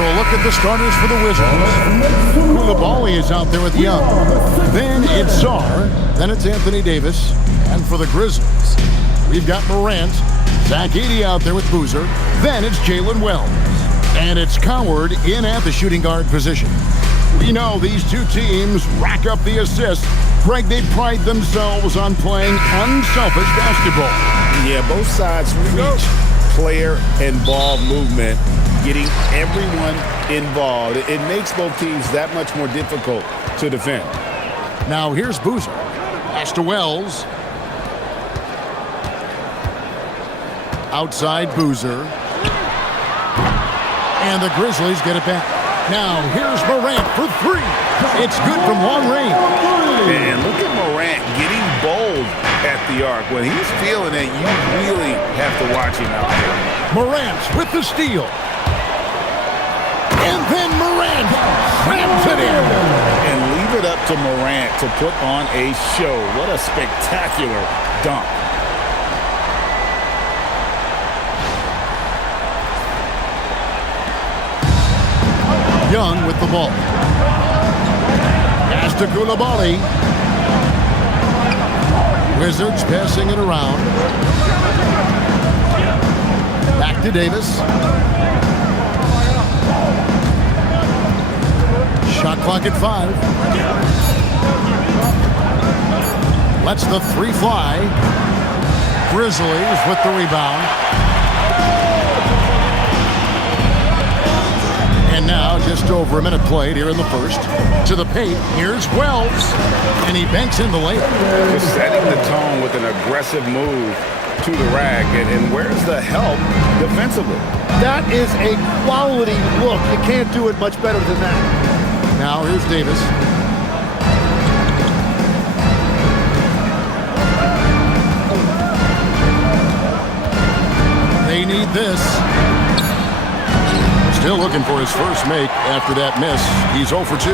So a look at the starters for the Wizards. Koulibaly is out there with Young. Then it's Czar. Then it's Anthony Davis. And for the Grizzlies, we've got Morant. Zach Edey out there with Boozer. Then it's Jalen Wells. And it's Coward in at the shooting guard position. We know these two teams rack up the assists. Greg, they pride themselves on playing unselfish basketball. Yeah, both sides preach player and ball movement, getting everyone involved. It makes both teams that much more difficult to defend. Now here's Boozer. Pass to Wells. Outside Boozer. And the Grizzlies get it back. Now here's Morant for three. It's good from long range. And look at Morant getting bold at the arc. When he's feeling it, you really have to watch him out there. Morant with the steal. And then Morant slams it in. And leave it up to Morant to put on a show. What a spectacular dunk. Young with the ball. Pass to Koulibaly. Wizards passing it around. Back to Davis. Shot clock at 5. Lets the three fly. Grizzlies with the rebound. And now just over a minute played here in the first. To the paint, here's Wells. And he banks in the layup. Just setting the tone with an aggressive move to the rack. And where's the help defensively? That is a quality look. You can't do it much better than that. Now here's Davis. They need this. Still looking for his first make after that miss. He's 0 for 2.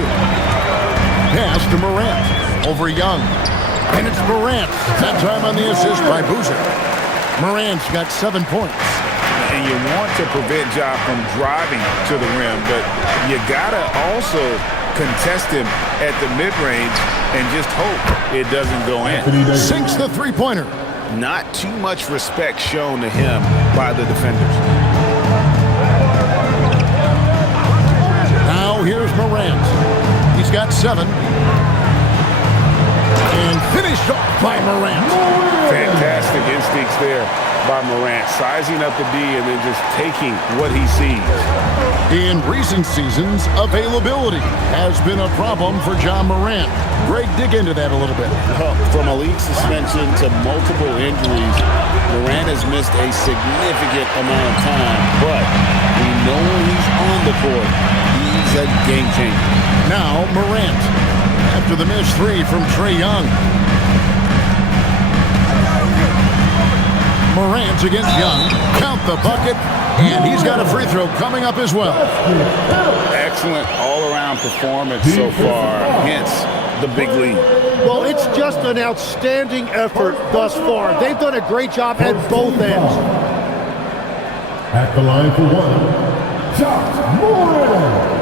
Pass to Morant. Over Young. And it's Morant. That time on the assist by Boozer. Morant's got 7 points. And you want to prevent Ja from driving to the rim, but you got to also contest him at the mid-range and just hope it doesn't go in. Sinks the three-pointer. Not too much respect shown to him by the defenders. Now here's Morant. He's got 7. And finished off by Morant. Fantastic instincts there by Morant. Sizing up the D and then just taking what he sees. In recent seasons, availability has been a problem for John Morant. Greg, dig into that a little bit. From a league suspension to multiple injuries, Morant has missed a significant amount of time, but we know when he's on the court, he's a game changer. Now Morant, after the missed 3 from Trae Young. Morant against Young. Count the bucket, and he's got a free throw coming up as well. Excellent all-around performance so far, hence the big lead. Well, it's just an outstanding effort thus far. They've done a great job at both ends. At the line for 1, Josh Morant.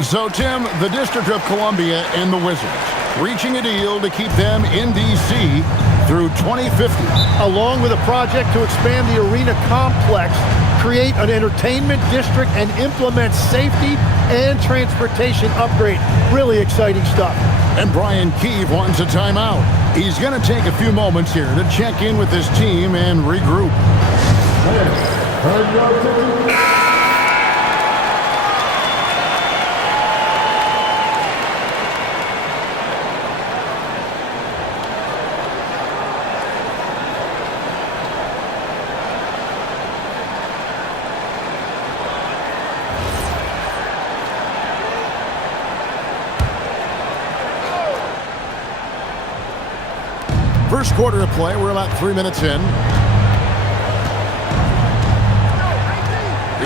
So, Tim, the District of Columbia and the Wizards reaching a deal to keep them in D.C. through 2050. Along with a project to expand the arena complex, create an entertainment district, and implement safety and transportation upgrade. Really exciting stuff. And Brian Keefe wants a timeout. He's going to take a few moments here to check in with his team and regroup. First quarter of play, we're about 3 minutes in.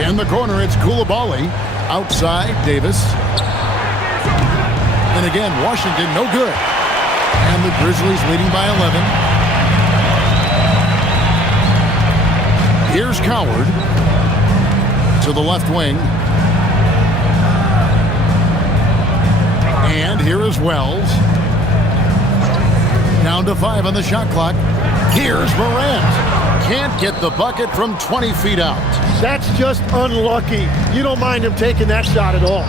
In the corner, it's Koulibaly. Outside, Davis. And again, Washington, no good. And the Grizzlies leading by 11. Here's Coward to the left wing. And here is Wells. Down to 5 on the shot clock. Here's Morant. Can't get the bucket from 20 feet out. That's just unlucky. You don't mind him taking that shot at all.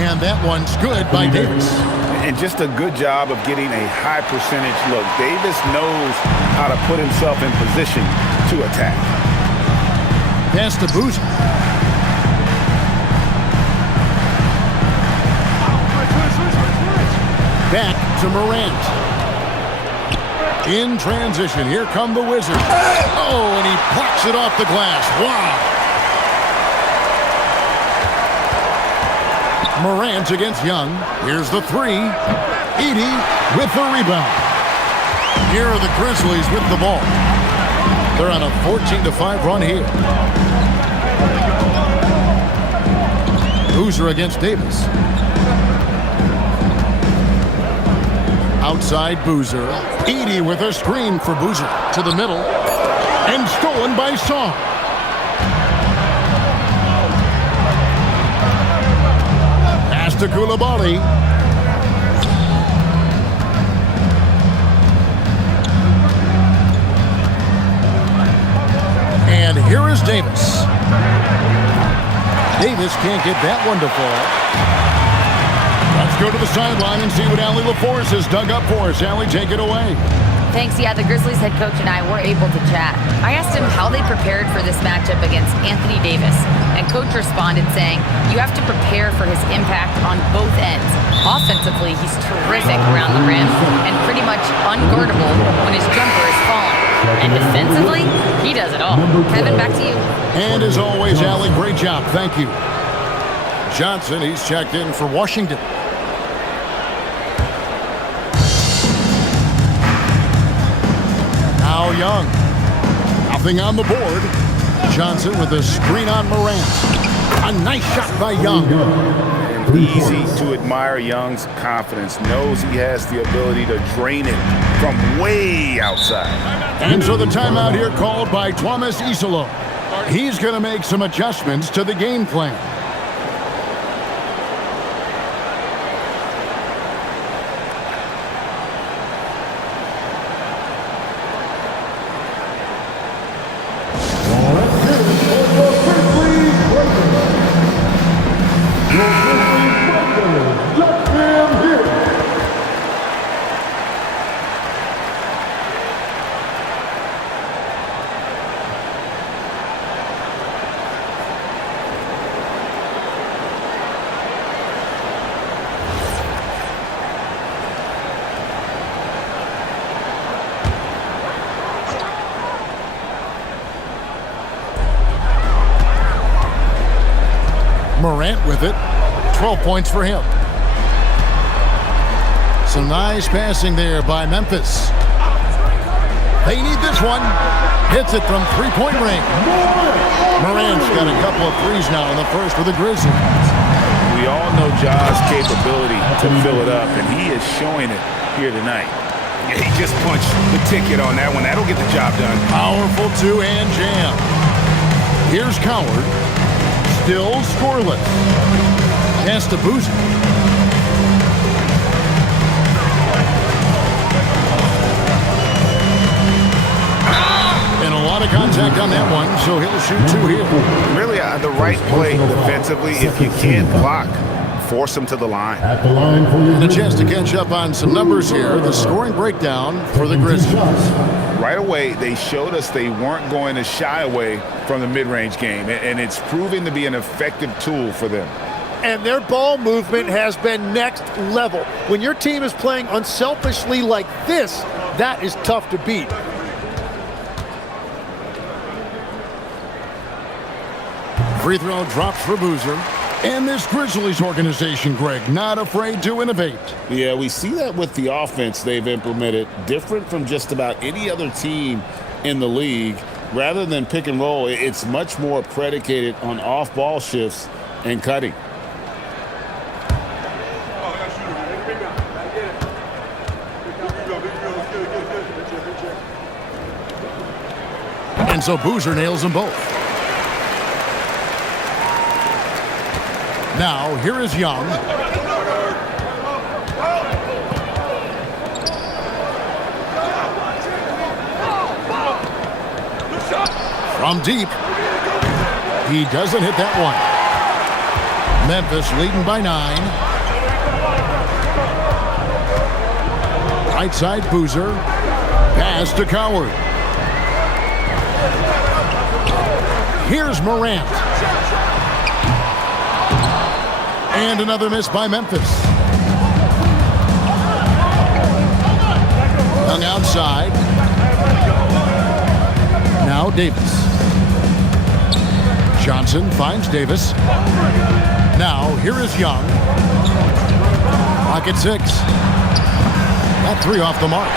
And that one's good by Davis. And just a good job of getting a high percentage look. Davis knows how to put himself in position to attack. Pass to Boozer. Back to Morant. In transition, here come the Wizards. Oh, and he plucks it off the glass. Wow. Morant against Young. Here's the 3. Edey with the rebound. Here are the Grizzlies with the ball. They're on a 14-5 run here. Boozer against Davis. Outside Boozer. Edey with a screen for Boozer. To the middle. And stolen by Song. Pass to Coulibaly. And here is Davis. Davis can't get that one to fall. Let's go to the sideline and see what Allie LaForce has dug up for us. Allie, take it away. Thanks. Yeah, the Grizzlies head coach and I were able to chat. I asked him how they prepared for this matchup against Anthony Davis, and coach responded saying, you have to prepare for his impact on both ends. Offensively, he's terrific around the rim and pretty much unguardable when his jumper is falling. And defensively, he does it all. Kevin, back to you. And as always, Allie, great job. Thank you. Johnson, he's checked in for Washington. Now Young. Nothing on the board. Johnson with a screen on Morant. A nice shot by Young. And easy to admire Young's confidence. Knows he has the ability to drain it from way outside. And so the timeout here called by Thomas Isolo. He's going to make some adjustments to the game plan. Morant with it. 12 points for him. Some nice passing there by Memphis. They need this one. Hits it from three-point range. Morant's got a couple of threes now in the first for the Grizzlies. We all know Ja's capability to fill it up, and he is showing it here tonight. Yeah, he just punched the ticket on that one. That'll get the job done. Powerful two-hand jam. Here's Coward. Still scoreless. Pass to Boozer. And a lot of contact on that one, so he'll shoot 2 here. Really the right play defensively. If you can't block, force him to the line. At the line for And a chance to catch up on some numbers here. The scoring breakdown for the Grizzlies. Right away, they showed us they weren't going to shy away from the mid-range game, and it's proving to be an effective tool for them. And their ball movement has been next level. When your team is playing unselfishly like this, that is tough to beat. Free throw drops for Boozer. And this Grizzlies organization, Greg, not afraid to innovate. Yeah, we see that with the offense they've implemented, different from just about any other team in the league. Rather than pick and roll, it's much more predicated on off-ball shifts and cutting. And so Boozer nails them both. Now, here is Young. From deep. He doesn't hit that one. Memphis leading by 9. Right side, Boozer. Pass to Coward. Here's Morant. And another miss by Memphis. Young outside. Now Davis. Johnson finds Davis. Now here is Young. Clock at 6. That 3 off the mark.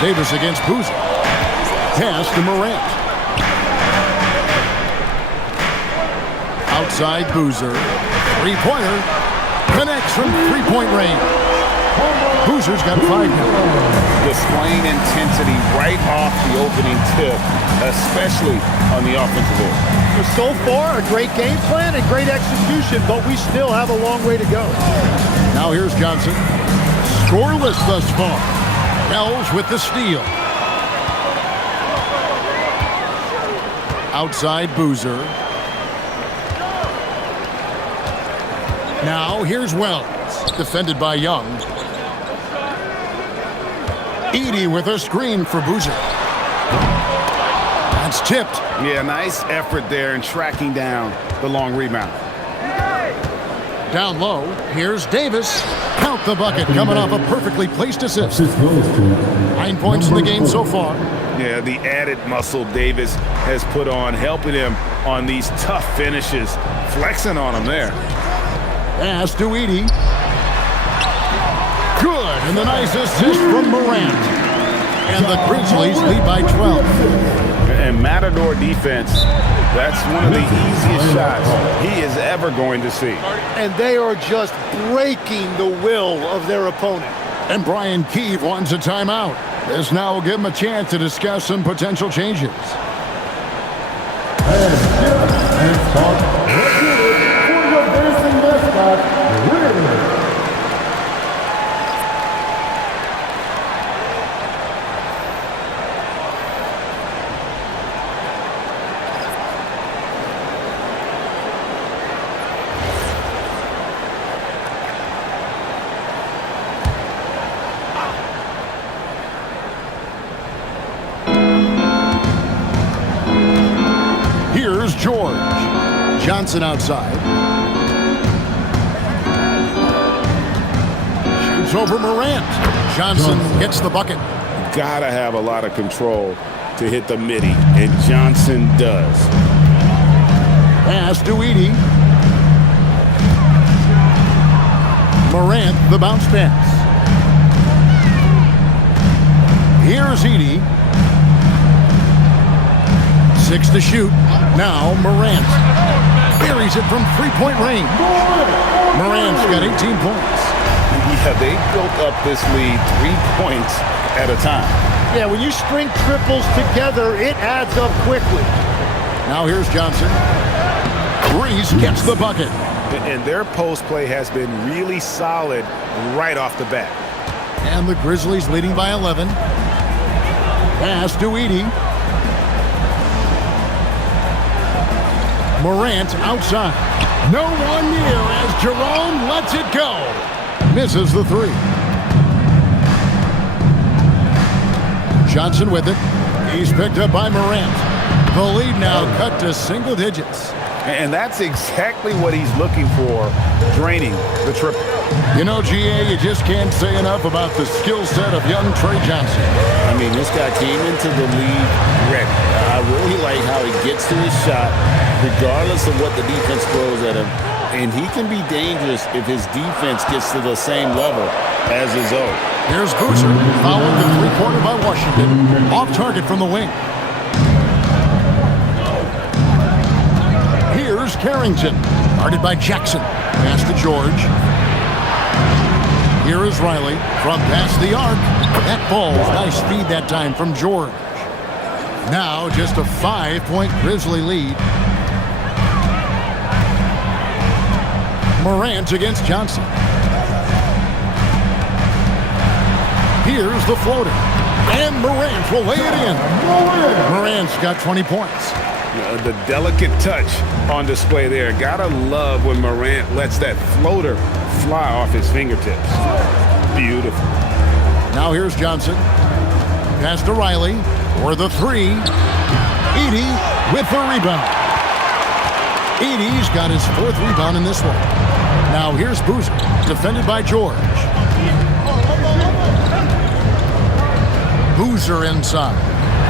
Davis against Boozer. Pass to Morant. Outside Boozer. Three-pointer. Connects from three-point range. Boozer's got 5 now. Displaying intensity right off the opening tip, especially on the offensive end. So far, a great game plan and great execution, but we still have a long way to go. Now here's Johnson. Scoreless thus far. Bells with the steal. Outside Boozer. Now here's Wells. Defended by Young. Edey with a screen for Boozer. That's tipped. Yeah, nice effort there in tracking down the long rebound. Down low, here's Davis. Count the bucket, coming off a perfectly placed assist. 9 points in the game so far. Yeah, the added muscle Davis has put on, helping him on these tough finishes. Flexing on him there. Pass to Edey. Good, and the nice assist from Morant. And the Grizzlies lead by 12. And Matador defense, that's one of the easiest shots he is ever going to see. And they are just breaking the will of their opponent. And Brian Keefe wants a timeout. This now will give him a chance to discuss some potential changes. And start for the dancing mascot, Grizzlies. Here's George. Johnson outside. Shoots over Morant. Johnson gets the bucket. Gotta have a lot of control to hit the midi, and Johnson does. Pass to Edey. Morant, the bounce pass. Here's Edey. 6 to shoot. Now Morant. Buries it from three-point range. Morant's got 18 points. Yeah, they built up this lead 3 points at a time. Yeah, when you string triples together, it adds up quickly. Now here's Johnson. Reese gets the bucket. And their post play has been really solid right off the bat. And the Grizzlies leading by 11. Pass to Edey. Morant outside. No one near as Jerome lets it go. Misses the 3. Johnson with it. He's picked up by Morant. The lead now cut to single digits. And that's exactly what he's looking for, draining the triple. You know, GA, you just can't say enough about the skill set of young Trey Johnson. I mean, this guy came into the league ready. I really like how he gets to his shot, regardless of what the defense throws at him. And he can be dangerous if his defense gets to the same level as his own. Here's Boozer, following the three-pointer by Washington. Off target from the wing. Here's Carrington, guarded by Jackson. Pass to George. Here is Riley from past the arc. That falls. Nice feed that time from George. Now just a 5-point Grizzly lead. Morant against Johnson. Here's the floater. And Morant will lay it in. Morant's got 20 points. The delicate touch on display there. Gotta love when Morant lets that floater fly off his fingertips. Beautiful. Now here's Johnson. Pass to Riley for the three. Edey with the rebound. Edey's got his 4th rebound in this one. Now here's Boozer, defended by George. Boozer inside.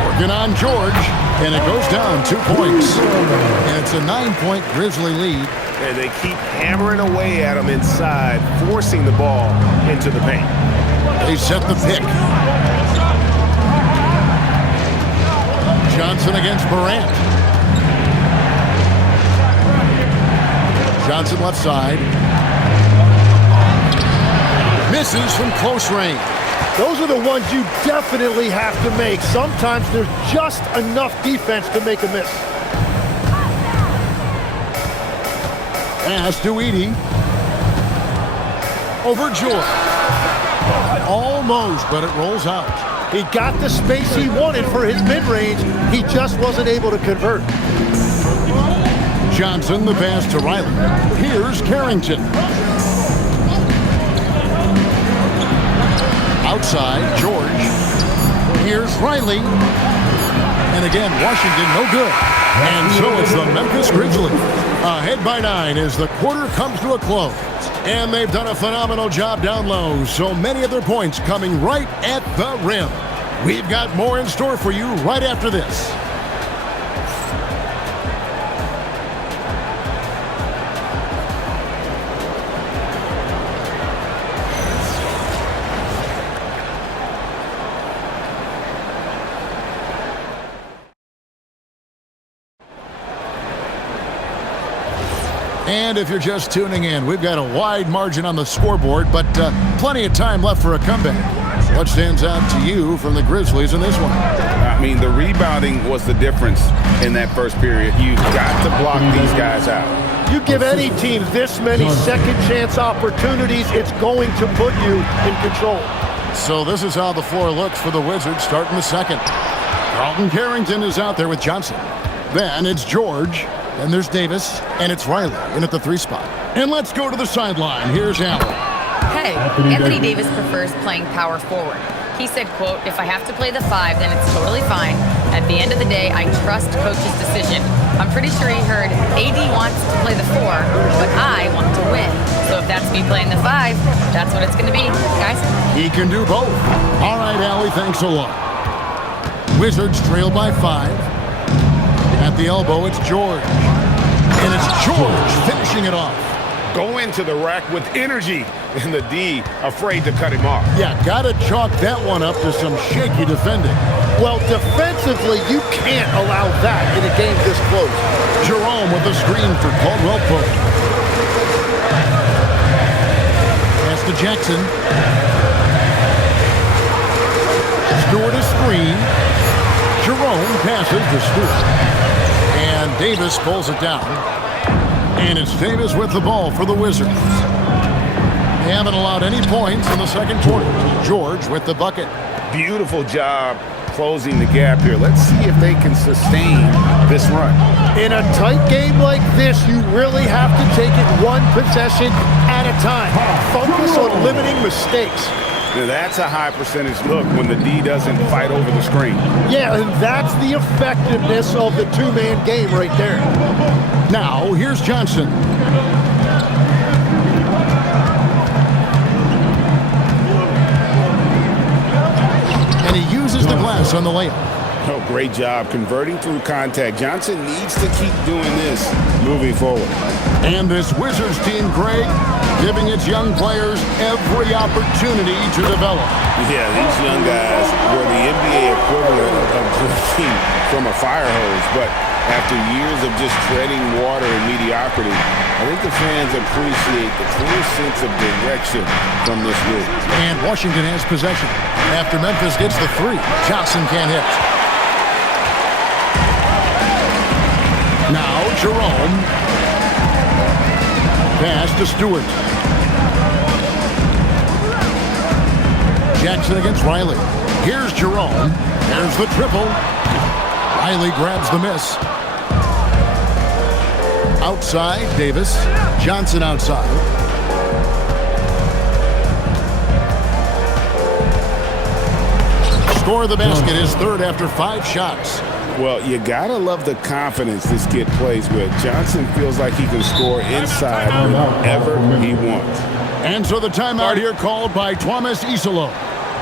Working on George, and it goes down 2 points. And it's a 9-point Grizzly lead. And they keep hammering away at him inside, forcing the ball into the paint. They set the pick. Johnson against Morant. Johnson left side. Misses from close range. Those are the ones you definitely have to make. Sometimes there's just enough defense to make a miss. Pass to Edey. Over George. Almost, but it rolls out. He got the space he wanted for his mid-range. He just wasn't able to convert. Johnson, the pass to Riley. Here's Carrington. Outside, George. Here's Riley. And again, Washington, no good. And so it's the Memphis Grizzlies. Ahead by 9 as the quarter comes to a close. And they've done a phenomenal job down low. So many of their points coming right at the rim. We've got more in store for you right after this. And if you're just tuning in, we've got a wide margin on the scoreboard, but plenty of time left for a comeback. What stands out to you from the Grizzlies in this one? I mean, the rebounding was the difference in that first period. You've got to block these guys out. You give any team this many second chance opportunities, it's going to put you in control. So this is how the floor looks for the Wizards starting the second. Carlton Carrington is out there with Johnson. Then it's George. And there's Davis, and it's Riley in at the 3 spot. And let's go to the sideline. Here's Allen. Hey, Anthony Davis prefers playing power forward. He said, quote, "If I have to play the 5, then it's totally fine. At the end of the day, I trust coach's decision." I'm pretty sure he heard AD wants to play the 4, but I want to win. So if that's me playing the 5, that's what it's going to be, guys. He can do both. All right, Allie, thanks a lot. Wizards trail by 5. At the elbow, it's George. And it's George finishing it off. Go into the rack with energy, and the D afraid to cut him off. Yeah, gotta chalk that one up to some shaky defending. Well, defensively, you can't allow that in a game this close. Jerome with the screen for Caldwell Pope. Pass to Jackson. Stewart is screen. Jerome passes to Stewart. And Davis pulls it down. And it's Davis with the ball for the Wizards. They haven't allowed any points in the second quarter. George with the bucket. Beautiful job closing the gap here. Let's see if they can sustain this run. In a tight game like this, you really have to take it one possession at a time. Focus on limiting mistakes. Now that's a high percentage look when the D doesn't fight over the screen. Yeah, and that's the effectiveness of the 2-man game right there. Now, here's Johnson. And he uses the glass on the layup. Oh, great job converting through contact. Johnson needs to keep doing this moving forward. And this Wizards team, Greg, giving its young players every opportunity to develop. Yeah, these young guys were the NBA equivalent of drinking from a fire hose. But after years of just treading water and mediocrity, I think the fans appreciate the clear sense of direction from this group. And Washington has possession. After Memphis gets the 3, Johnson can't hit. Now Jerome. Pass to Stewart. Jackson against Riley. Here's Jerome. There's the triple. Riley grabs the miss. Outside, Davis. Johnson outside. Score of the basket is third after 5 shots. Well, you gotta love the confidence this kid plays with. Johnson feels like he can score inside whenever he wants. And so the timeout here called by Thomas Isolo.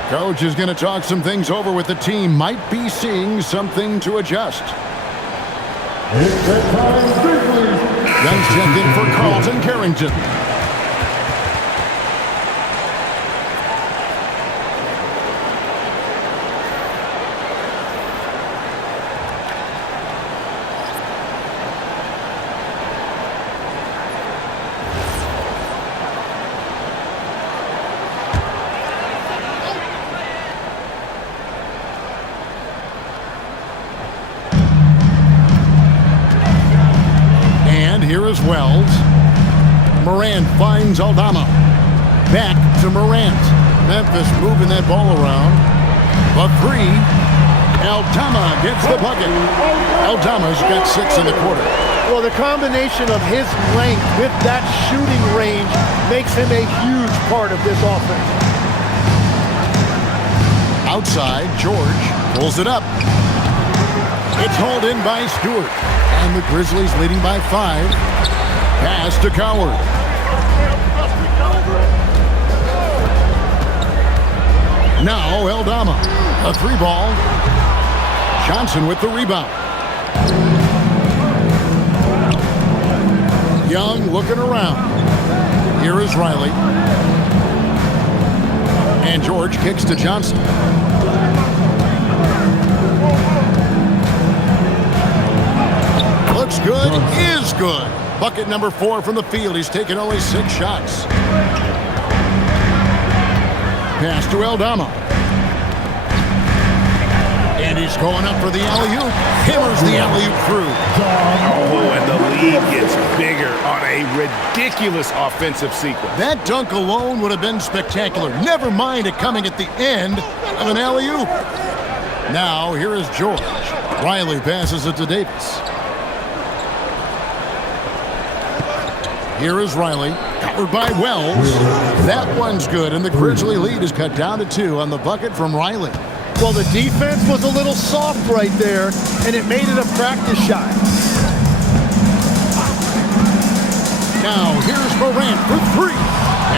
Coach is going to talk some things over with the team. Might be seeing something to adjust. It's that time, Grizzlies. Guns checked in for Carlton Carrington. Here is Wells. Morant finds Aldama. Back to Morant. Memphis moving that ball around. The 3. Aldama gets the bucket. Aldama's got 6 in the quarter. Well, the combination of his length with that shooting range makes him a huge part of this offense. Outside, George pulls it up. It's hauled in by Stewart. And the Grizzlies leading by 5. Pass to Coward. Now Aldama. A 3 ball. Johnson with the rebound. Young looking around. Here is Riley. And George kicks to Johnson. Looks good, is good. Bucket number 4 from the field. He's taken only 6 shots. Pass to Aldama. And he's going up for the alley-oop. Hammers the alley-oop through. Oh, and the lead gets bigger on a ridiculous offensive sequence. That dunk alone would have been spectacular. Never mind it coming at the end of an alley-oop. Now, here is George. Riley passes it to Davis. Here is Riley, covered by Wells. That one's good, and the Grizzly lead is cut down to 2 on the bucket from Riley. Well, the defense was a little soft right there, and it made it a practice shot. Now, here's Morant for 3.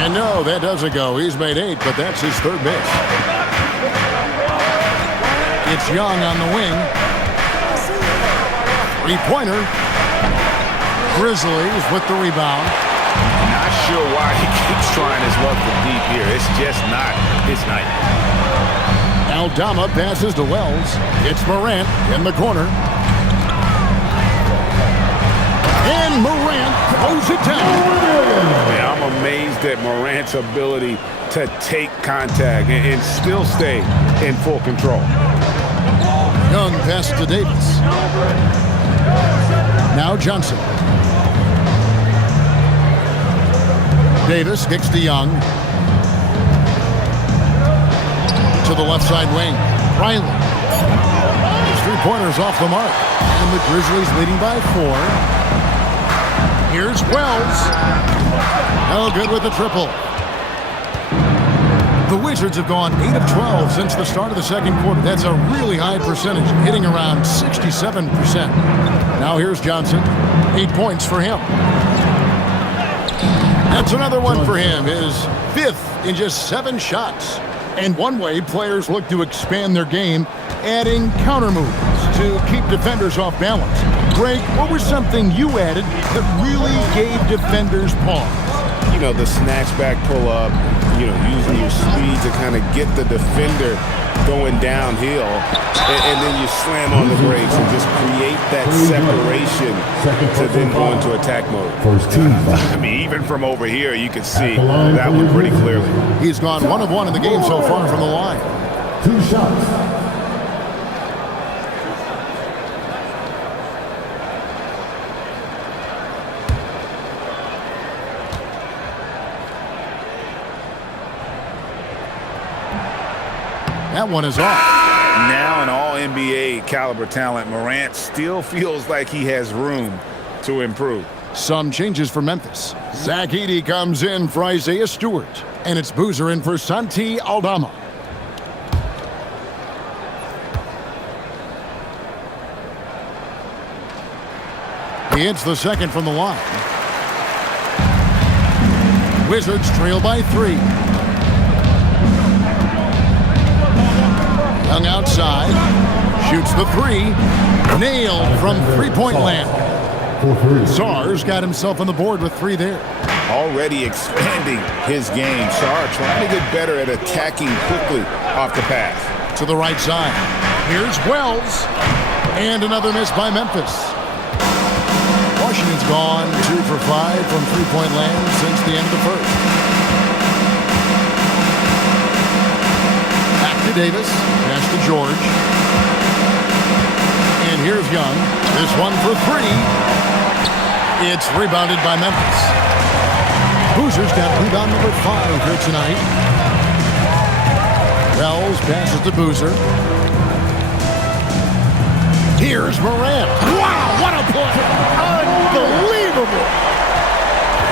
And no, that doesn't go. He's made 8, but that's his 3rd miss. It's Young on the wing. 3-pointer. Grizzlies with the rebound. Not sure why he keeps trying his luck from deep here. It's just not his night. Aldama passes to Wells. It's Morant in the corner. And Morant throws it down. Man, I'm amazed at Morant's ability to take contact and still stay in full control. Young pass to Davis. Now Johnson. Davis kicks to Young. To the left side wing. Riley. His 3-pointer's off the mark. And the Grizzlies leading by 4. Here's Wells. No good with the triple. The Wizards have gone 8 of 12 since the start of the second quarter. That's a really high percentage, hitting around 67%. Now here's Johnson. 8 points for him. That's another one for him. His 5th in just 7 shots. And one way players look to expand their game, adding counter moves to keep defenders off balance. Greg, what was something you added that really gave defenders pause? You know, the snatch back pull up, using your speed to kind of get the defender going downhill, and then you slam on the brakes and just create that separation to then go into attack mode. First team. I mean, even from over here, you can see that one pretty clearly. He's gone 1 of 1 in the game so far from the line. 2 shots. That one is off. Now an all-NBA caliber talent, Morant still feels like he has room to improve. Some changes for Memphis. Zach Edey comes in for Isaiah Stewart. And it's Boozer in for Santi Aldama. He hits the second from the line. Wizards trail by 3. Young outside. Shoots the 3. Nailed from three-point land. Sarr's got himself on the board with 3 there. Already expanding his game. Sarr trying to get better at attacking quickly off the pass. To the right side. Here's Wells. And another miss by Memphis. Washington's gone 2 for 5 from three-point land since the end of the first. Back to Davis. Pass to George. And here's Young. This one for 3. It's rebounded by Memphis. Boozer's got rebound number 5 here tonight. Wells passes to Boozer. Here's Morant. Wow, what a play! Unbelievable!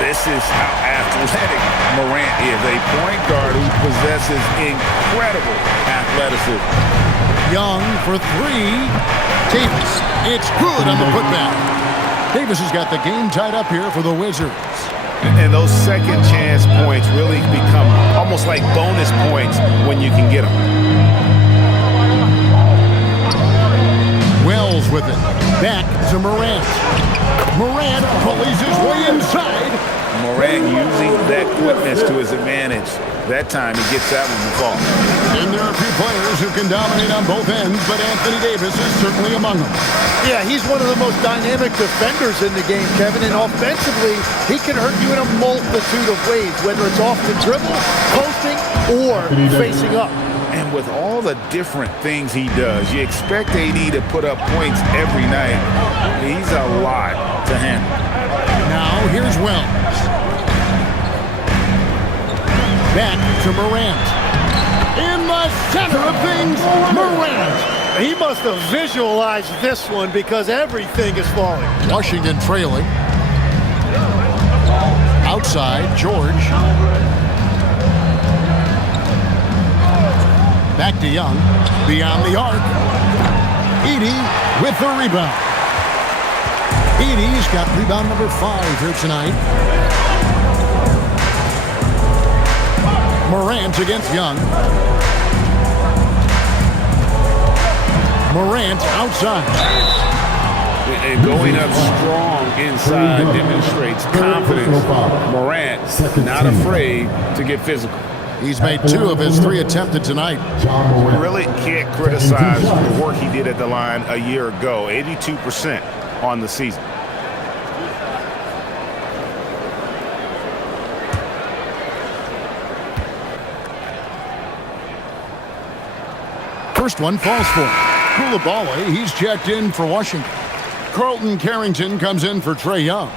This is how athletic Morant is. A point guard who possesses incredible athleticism. Young for 3. Davis. It's good on the putback. Davis has got the game tied up here for the Wizards. And those second chance points really become almost like bonus points when you can get them. Wells with it. Back to Morant. Morant pulleys his way inside. Morant using that quickness to his advantage. That time he gets that one to fall. And there are a few players who can dominate on both ends, but Anthony Davis is certainly among them. Yeah, he's one of the most dynamic defenders in the game, Kevin, and offensively, he can hurt you in a multitude of ways, whether it's off the dribble, posting, or facing up. And with all the different things he does, you expect AD to put up points every night. He's a lot to handle. Now here's Wells. Back to Morant. In the center of things, Morant. He must have visualized this one because everything is falling. Washington trailing. Outside, George. Back to Young. Beyond the arc. Edey with the rebound. Edey's got rebound number 5 here tonight. Morant against Young. Morant outside. And going up strong inside demonstrates confidence. Morant not afraid to get physical. He's made 2 of his 3 attempted tonight. We really can't criticize the work he did at the line a year ago. 82% on the season. First one falls for him. Koulibaly, he's checked in for Washington. Carlton Carrington comes in for Trae Young.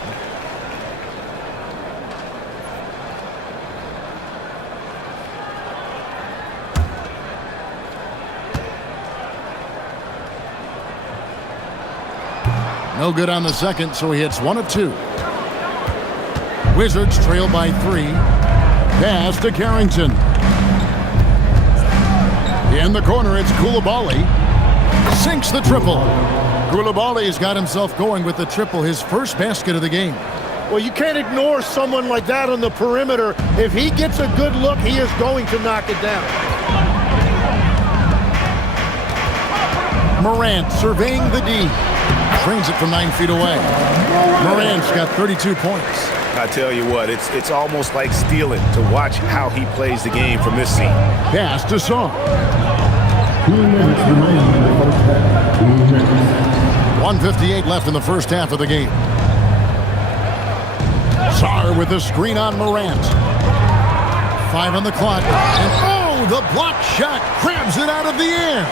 No good on the second, so he hits 1 of 2. Wizards trail by 3. Pass to Carrington. In the corner, it's Koulibaly. Sinks the triple. Koulibaly's got himself going with the triple, his first basket of the game. Well, you can't ignore someone like that on the perimeter. If he gets a good look, he is going to knock it down. Morant surveying the D. Brings it from 9 feet away. Morant's got 32 points. I tell you what, it's almost like stealing to watch how he plays the game from this scene. Pass to Sarr. 1:58 left in the first half of the game. Sarr with the screen on Morant. 5 on the clock. And oh, the block shot grabs it out of the air.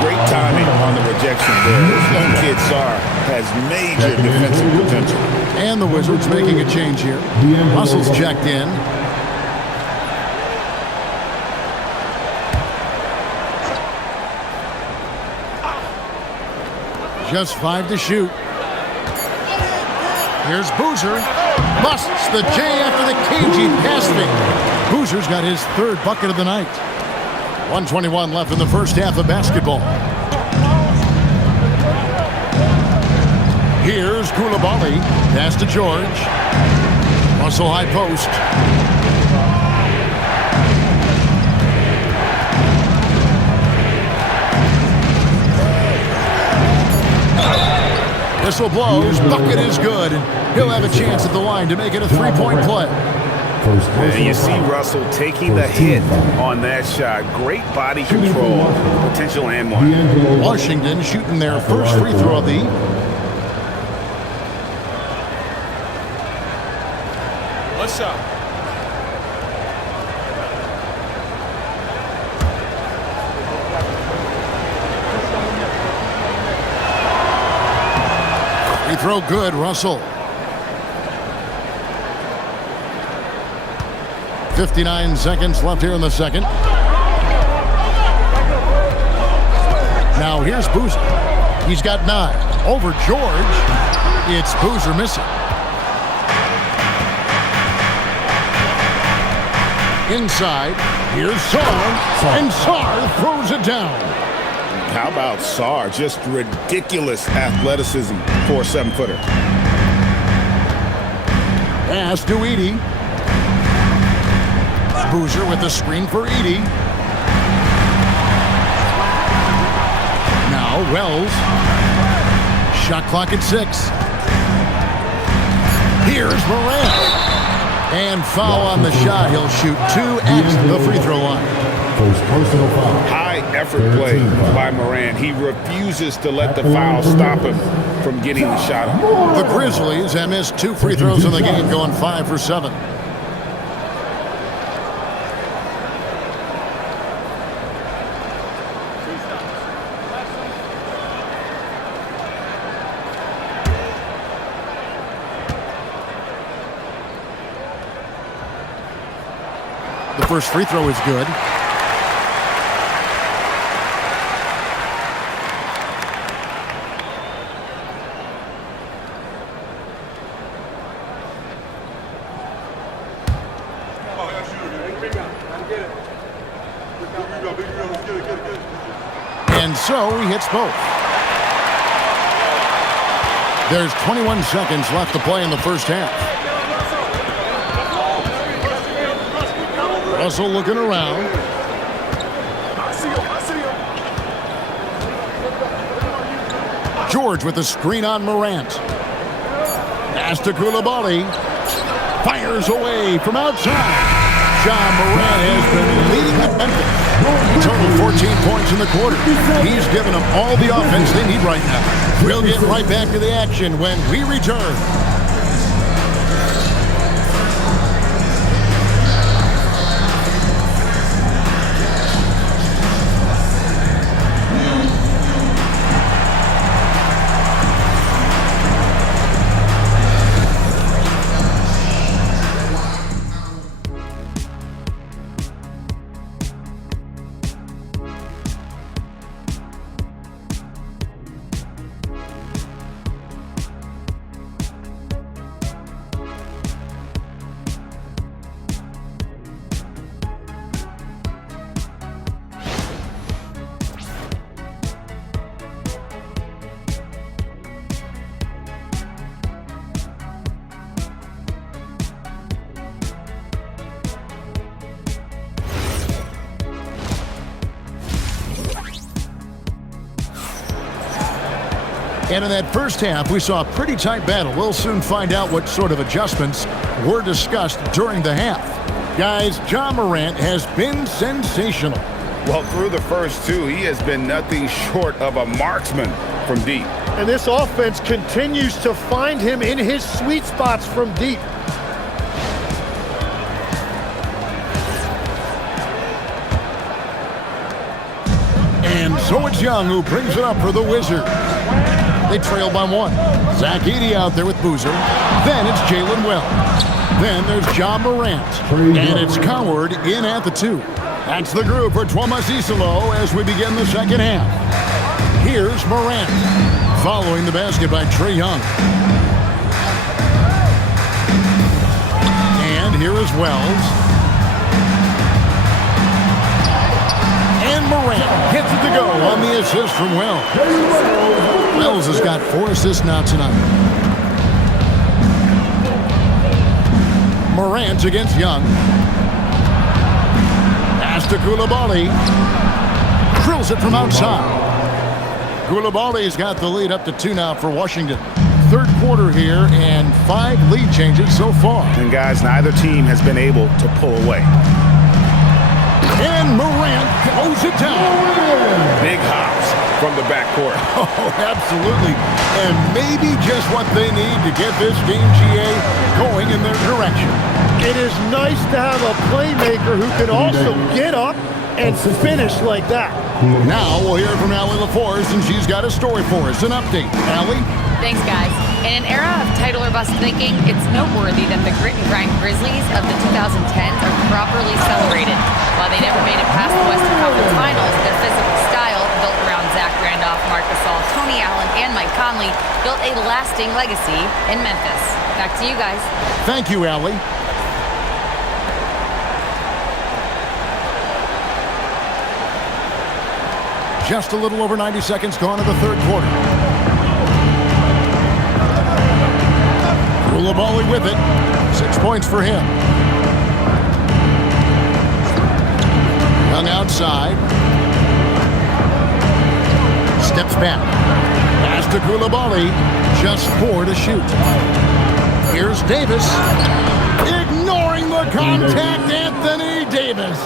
Great timing on the rejection there. This young kid, Sarr, has major defensive potential. And the Wizards making a change here. Russell's checked in. Just 5 to shoot. Here's Boozer. Busts the J after the cagey pass fake. Boozer's got his 3rd bucket of the night. 1:21 left in the first half of basketball. Here's Koulibaly. Pass to George. Russell high post. Whistle blows. Bucket is good. And he'll have a chance at the line to make it a 3-point play. And you see Russell taking the hit on that shot. Great body control. Potential and one. Washington shooting their first free throw of the What's up? free throw good, Russell. 59 seconds left here in the second. Now here's Boozer. He's got 9. Over George. It's Boozer missing. Inside. Here's Sarr. And Sarr throws it down. How about Sarr? Just ridiculous athleticism for a 7-footer. Pass to Edey. Boozer with the screen for Edey. Now Wells. Shot clock at 6. Here's Morant. And foul on the shot. He'll shoot 2 at the free throw line. High effort play by Morant. He refuses to let the foul stop him from getting the shot up. The Grizzlies have missed 2 free throws in the game, going 5 for 7. The first free throw is good. And so he hits both. There's 21 seconds left to play in the first half. Russell looking around. George with the screen on Morant. Pass to Koulibaly. Fires away from outside. John Morant has been leading the Memphis. He totaled 14 points in the quarter. He's given them all the offense they need right now. We'll get right back to the action when we return. And in that first half, we saw a pretty tight battle. We'll soon find out what sort of adjustments were discussed during the half. Guys, John Morant has been sensational. Well, through the first 2, he has been nothing short of a marksman from deep. And this offense continues to find him in his sweet spots from deep. And So it's Young who brings it up for the Wizards. They trail by 1. Zach Edey out there with Boozer. Then it's Jalen Wells. Then there's John Morant. And it's Coward in at the 2. That's the group for Twoma Cicelo as we begin the second half. Here's Morant. Following the basket by Trae Young. And here is Wells. And Morant gets it to go on the assist from Wells. Wells has got 4 assists now tonight. Morant against Young. Pass to Coulibaly. Drills it from outside. Coulibaly's got the lead up to 2 now for Washington. Third quarter here and 5 lead changes so far. And guys, neither team has been able to pull away. And Morant throws it down. Big hops from the backcourt. Oh, absolutely. And maybe just what they need to get this game, GA, going in their direction. It is nice to have a playmaker who can also get up and finish like that. Now we'll hear from Allie LaForce, and she's got a story for us. An update. Allie? Thanks, guys. In an era of title or bust thinking, it's noteworthy that the grit and grind Grizzlies of the 2010s are properly celebrated. While they never made it past the Western Conference Finals, their physical style, built around Zach Randolph, Marc Gasol, Tony Allen, and Mike Conley, built a lasting legacy in Memphis. Back to you guys. Thank you, Allie. Just a little over 90 seconds gone in the third quarter. Coulibaly with it. 6 points for him. Young outside. Steps back. Pass to Coulibaly. Just 4 to shoot. Here's Davis. Ignoring the contact, Anthony Davis.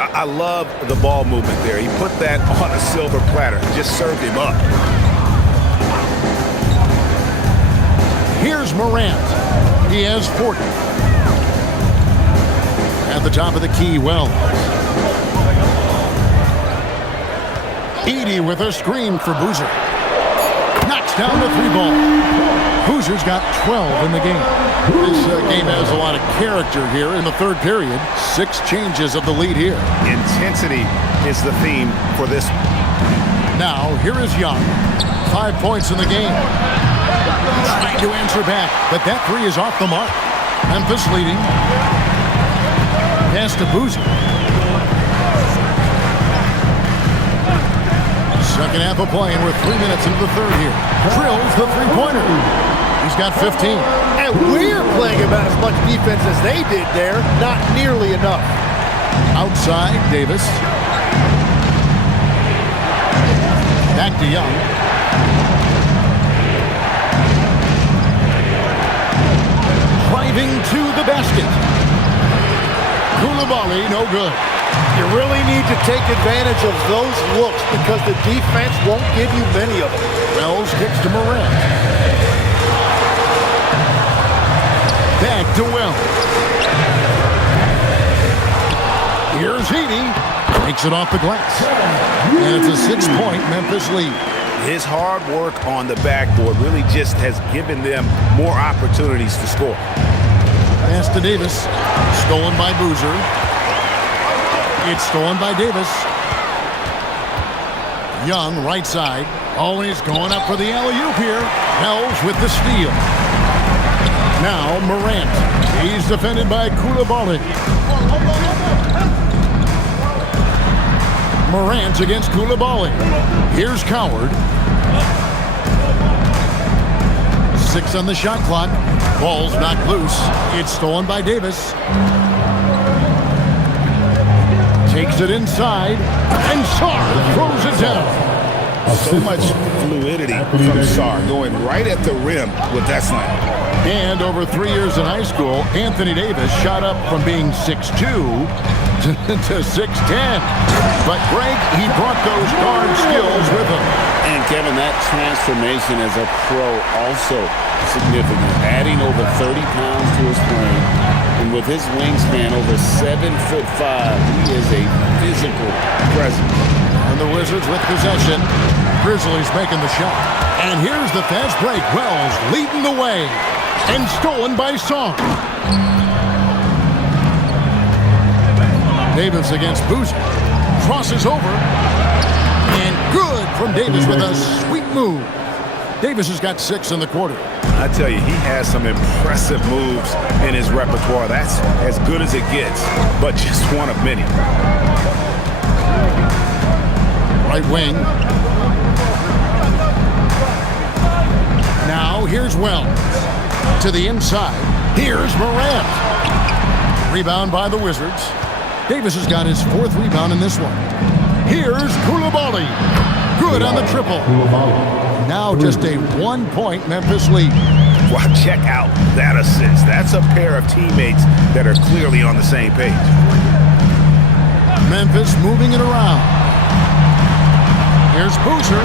I love the ball movement there. He put that on a silver platter. Just served him up. Here's Morant. He has 40. At the top of the key, Wells. Edey with a screen for Boozer. Knocks down the 3 ball. Boozer's got 12 in the game. This game has a lot of character here in the third period. 6 changes of the lead here. Intensity is the theme for this. Now, here is Young. 5 points in the game. Trying to answer back, but that 3 is off the mark. Memphis leading. Pass to Boozer. Second half of play, and we're 3 minutes into the third here. Drills the 3-pointer. He's got 15. And we're playing about as much defense as they did there. Not nearly enough. Outside, Davis. Back to Young. Driving to the basket. Coulibaly, no good. You really need to take advantage of those looks because the defense won't give you many of them. Wells kicks to Morant. Back to Wells. Here's Edey. Takes it off the glass. And it's a 6-point Memphis lead. His hard work on the backboard really just has given them more opportunities to score. Pass to Davis. Stolen by Boozer. It's stolen by Davis. Young, right side. Always going up for the alley-oop here. Wells with the steal. Now Morant. He's defended by Coulibaly. Morant against Coulibaly. Here's Coward. 6 on the shot clock. Ball's knocked loose. It's stolen by Davis. Takes it inside. And Sarr throws it down. So much fluidity from Sarr, going right at the rim with that slam. And over 3 years in high school, Anthony Davis shot up from being 6'2" to 6'10". But Greg, he brought those guard skills with him. And Kevin, that transformation as a pro also significant. Adding over 30 pounds to his frame. And with his wingspan over 7'5", he is a physical presence. And the Wizards with possession. Grizzlies making the shot. And here's the fast break. Wells leading the way. And stolen by Song. Davis against Boozer. Crosses over. And good from Davis with a sweet move. Davis has got 6 in the quarter. I tell you, he has some impressive moves in his repertoire. That's as good as it gets, but just one of many. Right wing. Now here's Wells. To the inside. Here's Morant. Rebound by the Wizards. Davis has got his 4th rebound in this one. Here's Koulibaly. Good on the triple. Now just a 1-point Memphis lead. Wow, check out that assist. That's a pair of teammates that are clearly on the same page. Memphis moving it around. Here's Boozer.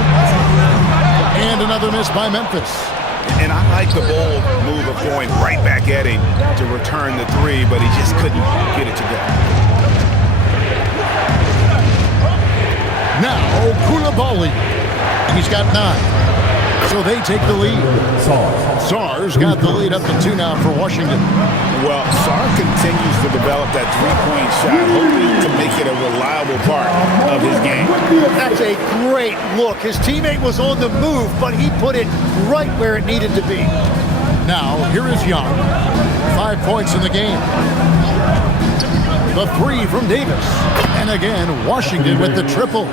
And another miss by Memphis. And I like the bold move of going right back at him to return the 3, but he just couldn't get it to go. Now, Koulibaly. He's got 9. So they take the lead. Sarr's got the lead up to 2 now for Washington. Well, Sarr continues to develop that 3-point shot, hoping to make it a reliable part of his game. That's a great look. His teammate was on the move, but he put it right where it needed to be. Now, here is Young. 5 points in the game. The 3 from Davis. And again, Washington with the triple.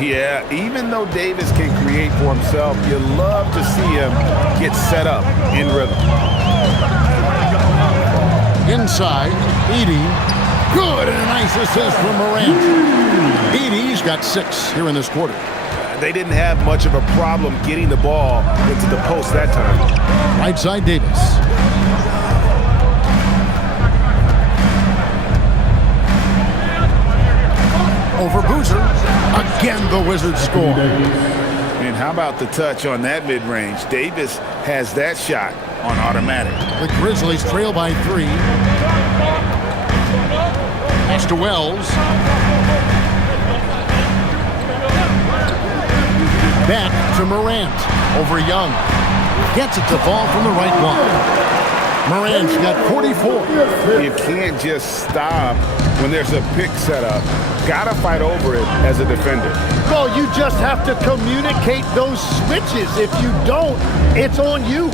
Yeah, even though Davis can create for himself, you love to see him get set up in rhythm. Inside, Edey. Good, and a nice assist from Morant. Edey's got 6 here in this quarter. They didn't have much of a problem getting the ball into the post that time. Right side, Davis. Over Boozer. Again, the Wizards score. And how about the touch on that mid-range? Davis has that shot on automatic. The Grizzlies trail by 3. Pass to Wells. Back to Morant. Over Young. Gets it to fall from the right block. Morant's got 44. You can't just stop when there's a pick set up. Gotta fight over it as a defender. Well, you just have to communicate those switches. If you don't, it's on you.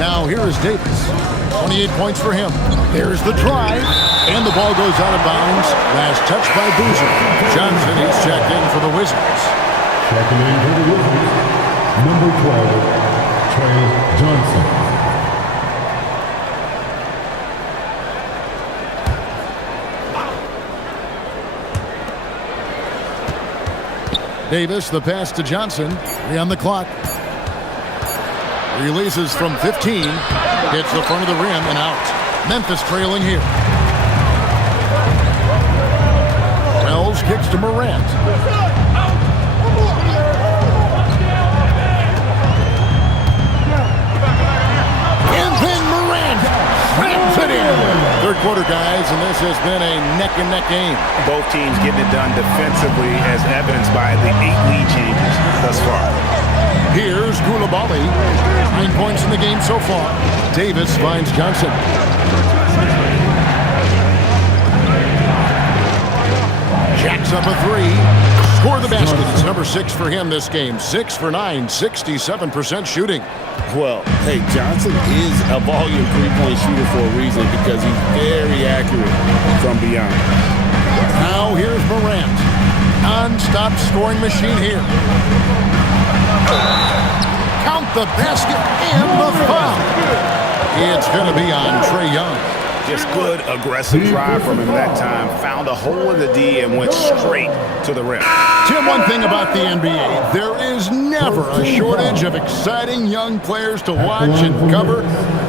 Now here is Davis. 28 points for him. There's the drive. And the ball goes out of bounds. Last touch by Boozer. Johnson, he's checked in for the Wizards. Checking in for the Wizards, number 12, Trey Johnson. Davis, the pass to Johnson. 3 on the clock. Releases from 15. Hits the front of the rim and out. Memphis trailing here. Wells kicks to Morant. And then Morant slams it in. Third quarter, guys, and this has been a neck-and-neck game. Both teams getting it done defensively as evidenced by the 8 lead changes thus far. Here's Koulibaly. 9 points in the game so far. Davis finds Johnson. Jacks up a 3. Score the basket. It's number 6 for him this game. 6 for 9, 67% shooting. Well, hey, Johnson is a volume three-point shooter for a reason because he's very accurate from beyond. Now here's Morant. Non-stop scoring machine here. Count the basket and the foul. It's going to be on Trae Young. Just good, aggressive drive from him that time. Found a hole in the D and went straight to the rim. Tim, one thing about the NBA, there is never a shortage of exciting young players to watch and cover.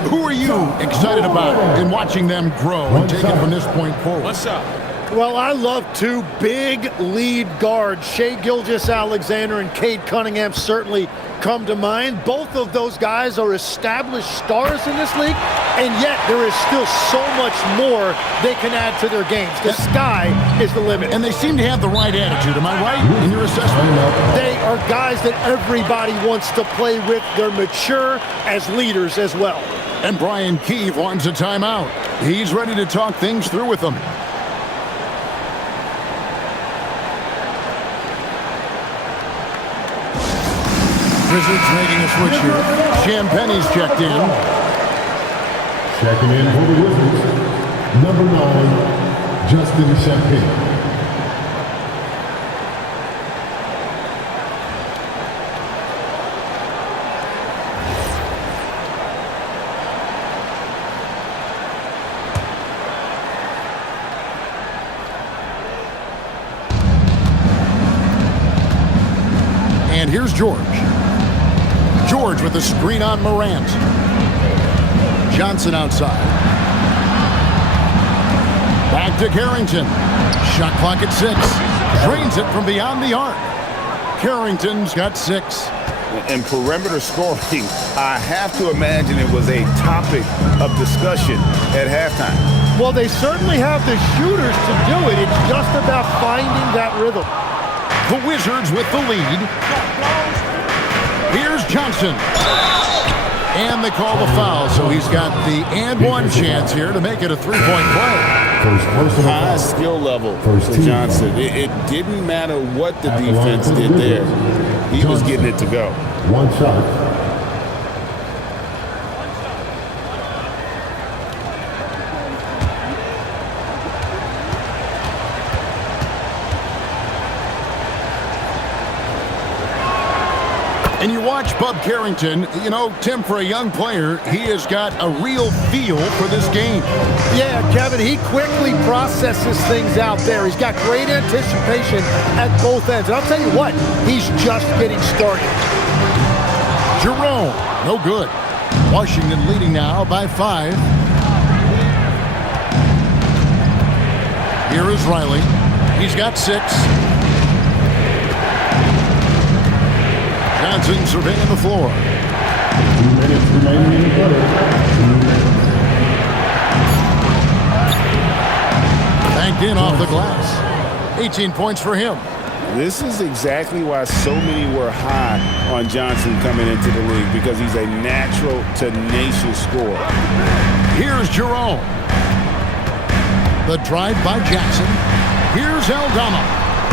Who are you excited about in watching them grow and take it from this point forward? What's up? Well, I love two big lead guards. Shai Gilgeous-Alexander and Cade Cunningham certainly come to mind. Both of those guys are established stars in this league, and yet there is still so much more they can add to their games. The sky is the limit. And they seem to have the right attitude. Am I right in your assessment? They are guys that everybody wants to play with. They're mature as leaders as well. And Brian Keefe wants a timeout. He's ready to talk things through with them. Wizards making a switch here. Champagne's checked in. Checking in for the Wizards, number 9, Justin Champagne. And here's George. George with the screen on Morant. Johnson outside. Back to Carrington. Shot clock at 6. Drains it from beyond the arc. Carrington's got 6. And perimeter scoring, I have to imagine it was a topic of discussion at halftime. Well, they certainly have the shooters to do it. It's just about finding that rhythm. The Wizards with the lead. Here's Johnson. And they call the foul, so he's got the and one chance here to make it a three-point play. High skill level for Johnson. It didn't matter what the defense did there. He was getting it to go. One shot. And you watch Bub Carrington, you know, Tim, for a young player, he has got a real feel for this game. Yeah, Kevin, he quickly processes things out there. He's got great anticipation at both ends. And I'll tell you what, he's just getting started. Jerome, no good. Washington leading now by 5. Here is Riley. He's got 6. Johnson surveying the floor. 2 minutes remaining in the quarter. Banked in off the glass. 18 points for him. This is exactly why so many were high on Johnson coming into the league, because he's a natural, tenacious scorer. Here's Jerome. The drive by Jackson. Here's Aldama.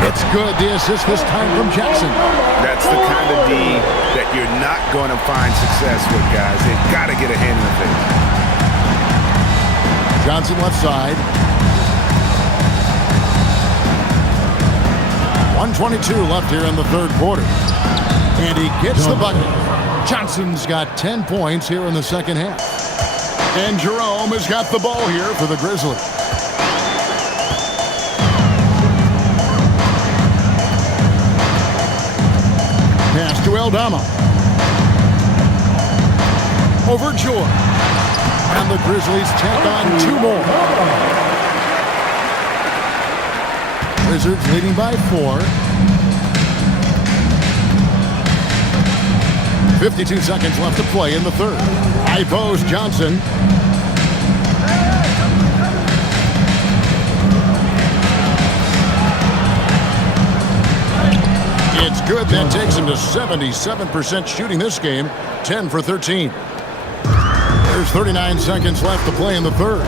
It's good, the assist this time from Jackson. That's the kind of D that you're not going to find success with, guys. They've got to get a hand in the face. Johnson left side. 1:22 left here in the third quarter. And he gets the bucket. Johnson's got 10 points here in the second half. And Jerome has got the ball here for the Grizzlies. Pass to Aldama. Over George. And the Grizzlies tack on 2 more. Wizards leading by 4. 52 seconds left to play in the third. High post Johnson. It's good. That takes him to 77% shooting this game. 10 for 13. There's 39 seconds left to play in the third.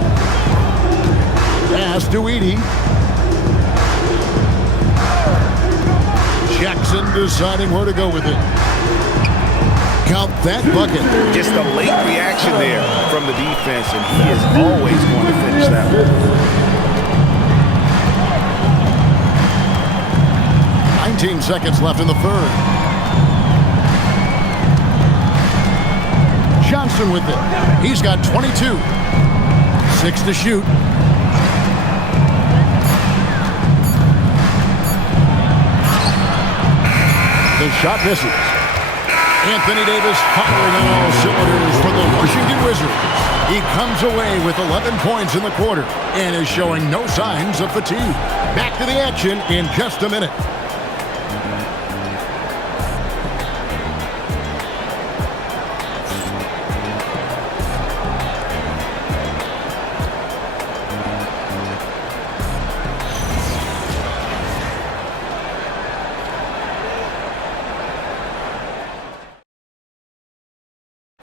Pass to Edey. Jackson deciding where to go with it. Count that bucket. Just a late reaction there from the defense, and he is always going to finish that one. 19 seconds left in the third. Johnson with it. He's got 22. 6 to shoot. The shot misses. Anthony Davis firing on all cylinders for the Washington Wizards. He comes away with 11 points in the quarter and is showing no signs of fatigue. Back to the action in just a minute.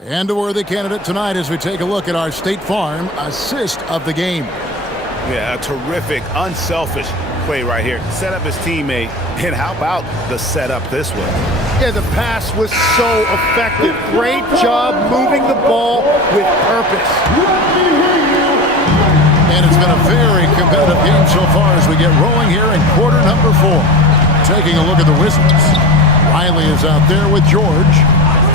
And a worthy candidate tonight as we take a look at our State Farm assist of the game. Yeah, a terrific, unselfish play right here. Set up his teammate, and how about the setup this way? Yeah, the pass was so effective. Great job moving the ball with purpose. And it's been a very competitive game so far as we get rolling here in quarter number 4. Taking a look at the Wizards. Riley is out there with George.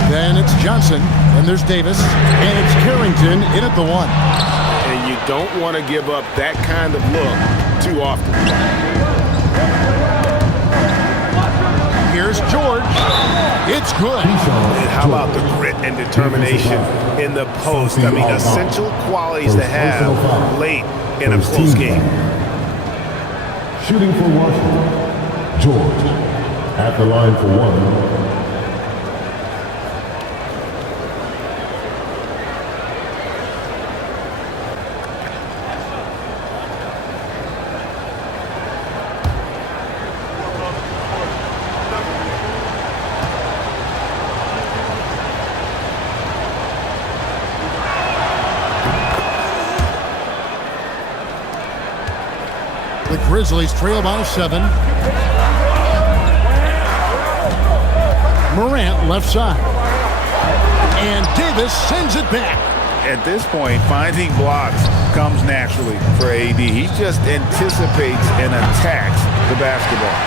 Then it's Johnson, and there's Davis, and it's Carrington in at the 1. And you don't want to give up that kind of look too often. Here's George. It's good. And how about the grit and determination in the post? I mean, essential qualities to have late in a close game. Shooting for Washington, George. At the line for 1. The Grizzlies trail by 7. Morant left side. And Davis sends it back. At this point, finding blocks comes naturally for AD. He just anticipates and attacks the basketball.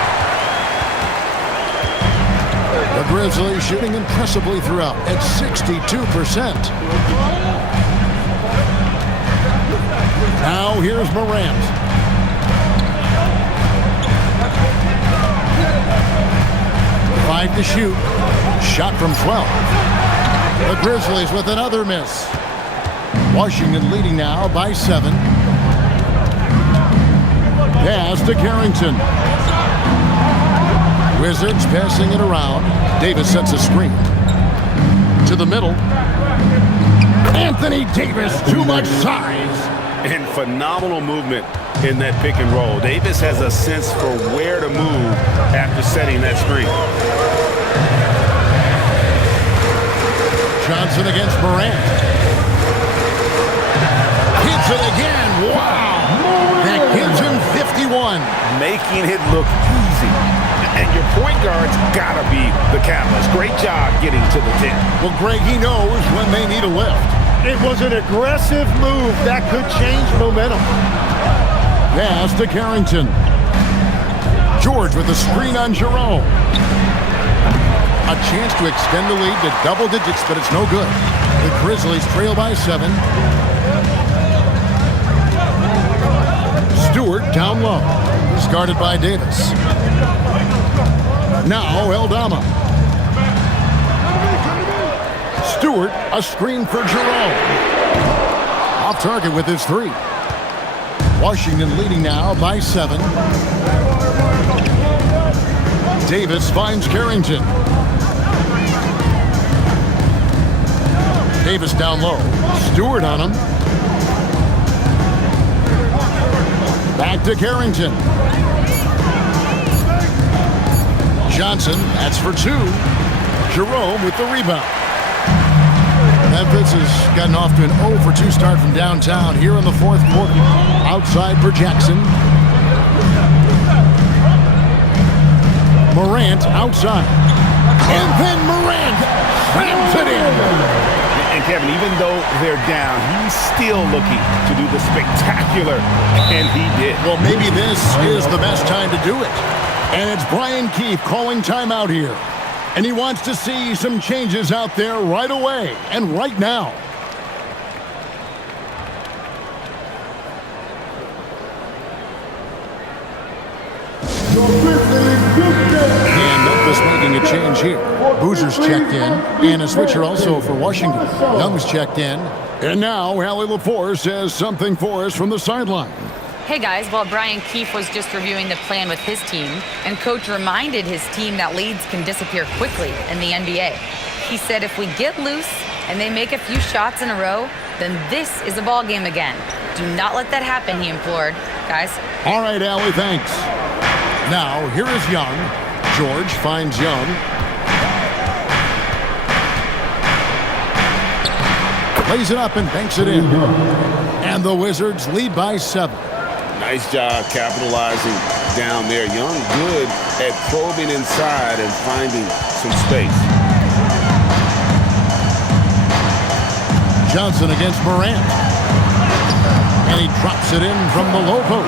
The Grizzlies shooting impressively throughout at 62%. Now here's Morant. 5 to shoot. Shot from 12. The Grizzlies with another miss. Washington leading now by 7. Pass to Carrington. Wizards passing it around. Davis sets a screen. To the middle. Anthony Davis, too much size. And phenomenal movement in that pick and roll. Davis has a sense for where to move after setting that screen. Johnson against Morant. Hits it again. Wow. That gives him 51. Making it look easy. And your point guard's got to be the catalyst. Great job getting to the 10. Well, Greg, he knows when they need a lift. It was an aggressive move that could change momentum. Pass to Carrington. George with the screen on Jerome. A chance to extend the lead to double digits, but it's no good. The Grizzlies trail by 7. Stewart down low. He's guarded by Davis. Now Eldama. Stewart, a screen for Jerome. Off target with his 3. Washington leading now by 7. Davis finds Carrington. Davis down low. Stewart on him. Back to Carrington. Johnson, that's for 2. Jerome with the rebound. Memphis has gotten off to an 0 for 2 start from downtown here in the 4th quarter. Outside for Jackson. Morant outside. And then Morant slams it in. And Kevin, even though they're down, he's still looking to do the spectacular, and he did. Well, maybe this is the best time to do it. And it's Brian Keefe calling timeout here. And he wants to see some changes out there right away and right now. And Memphis making a change here. Boozer's checked in, and a switcher also for Washington. Young's checked in, And now, Allie LaForce says something for us from the sideline. Hey guys, well, Brian Keefe was just reviewing the plan with his team, and coach reminded his team that leads can disappear quickly in the NBA. He said if we get loose and they make a few shots in a row, then this is a ball game again. Do not let that happen, he implored. Guys. All right, Allie, thanks. Now, here is Young. George finds Young. Lays it up and banks it in. And the Wizards lead by 7. Nice job capitalizing down there. Young good at probing inside and finding some space. Johnson against Morant. And he drops it in from the low post.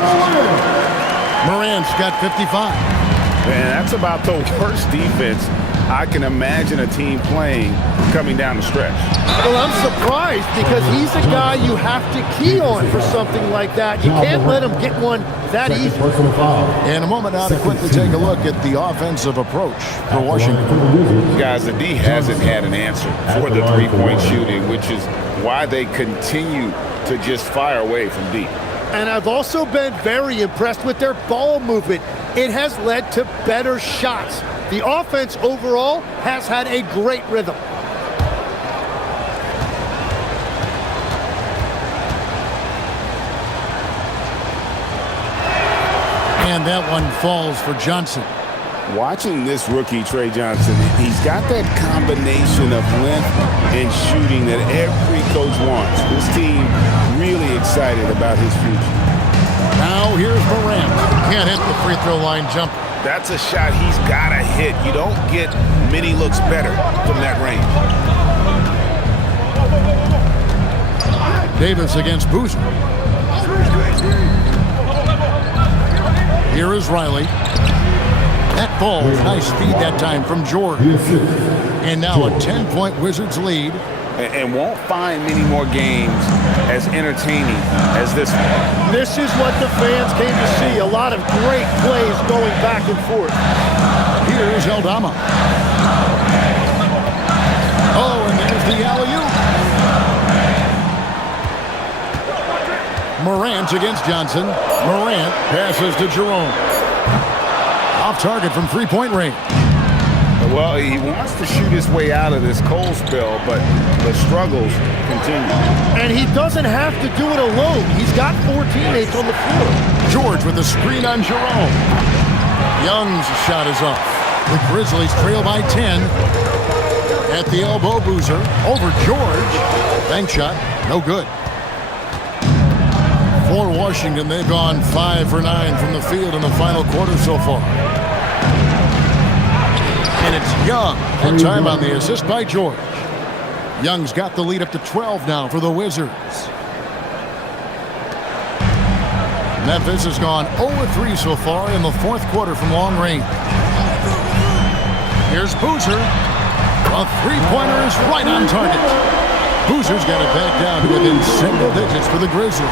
Morant's got 55. Man, that's about the worst defense I can imagine a team playing coming down the stretch. Well, I'm surprised because he's a guy you have to key on for something like that. You can't let him get one that easy. In a moment now to quickly take a look at the offensive approach for Washington. Guys, the D hasn't had an answer for the three-point shooting, which is why they continue to just fire away from deep. And I've also been very impressed with their ball movement. It has led to better shots. The offense overall has had a great rhythm. And that one falls for Johnson. Watching this rookie, Trey Johnson, he's got that combination of length and shooting that every coach wants. This team really excited about his future. Now here's Morant. Can't hit the free throw line jumper. That's a shot he's got to hit. You don't get many looks better from that range. Davis against Boozer. Here is Riley. That ball, nice feed that time from George. And now a 10-point Wizards lead. And won't find many more games as entertaining as this one. This is what the fans came to see. A lot of great plays going back and forth. Here's Aldama. Oh, and there's the alley-oop. Morant against Johnson. Morant passes to Jerome. Off target from three-point range. Well, he wants to shoot his way out of this cold spell, but the struggles continue. And he doesn't have to do it alone. He's got 4 teammates on the floor. George with the screen on Jerome. Young's shot is off. The Grizzlies trail by 10. At the elbow, Boozer. Over George. Bank shot. No good. For Washington, they've gone 5 for 9 from the field in the final quarter so far. And it's Young. That time on the assist by George. Young's got the lead up to 12 now for the Wizards. Memphis has gone 0-3 so far in the fourth quarter from long range. Here's Boozer. A three-pointer is right on target. Boozer's got it back down to within single digits for the Grizzlies.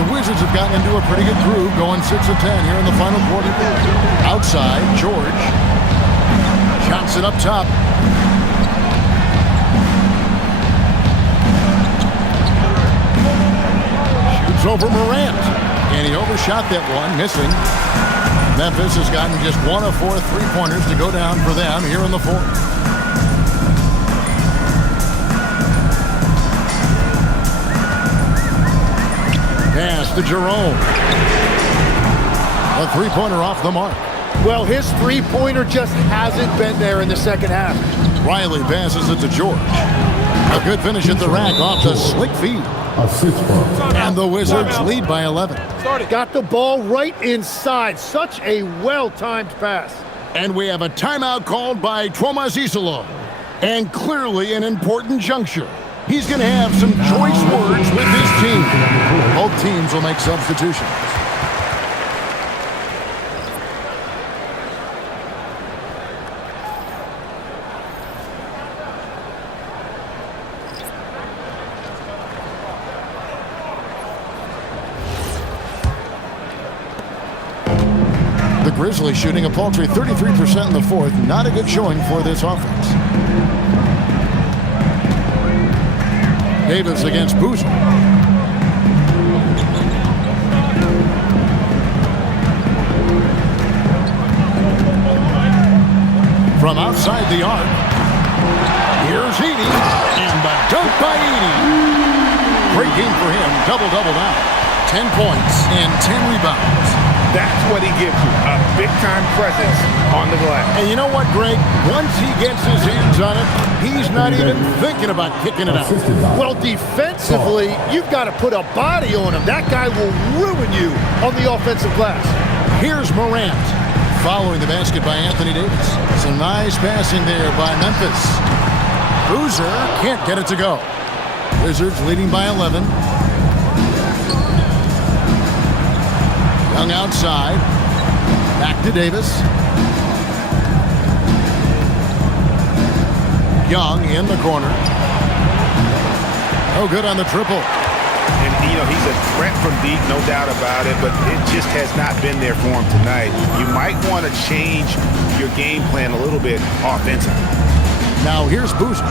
The Wizards have gotten into a pretty good groove, going 6 of 10 here in the final quarter. Outside, George. Johnson up top. Shoots over Morant. And he overshot that one, missing. Memphis has gotten just 1 of 4 three-pointers to go down for them here in the fourth. Pass to Jerome. A three-pointer off the mark. Well, his three-pointer just hasn't been there in the second half. Riley passes it to George. A good finish at the rack off the slick feed. And the Wizards lead by 11. Got the ball right inside. Such a well-timed pass. And we have a timeout called by Thomas Isolo. And clearly an important juncture. He's going to have some choice words with his team. Both teams will make substitutions. The Grizzlies shooting a paltry 33% in the fourth. Not a good showing for this offense. Davis against Boozer. From outside the arc, here's Edey, and the dunk by Edey. Great game for him, double-double now. 10 points and 10 rebounds. That's what he gives you, a big-time presence on the glass. And you know what, Greg? Once he gets his hands on it, he's not even thinking about kicking it out. Well, defensively, you've got to put a body on him. That guy will ruin you on the offensive glass. Here's Morant, following the basket by Anthony Davis. Some nice passing there by Memphis. Boozer can't get it to go. Wizards leading by 11. Young outside. Back to Davis. Young in the corner. No good on the triple. And, he's a threat from deep, no doubt about it, but it just has not been there for him tonight. You might want to change your game plan a little bit offensively. Now here's Boozer.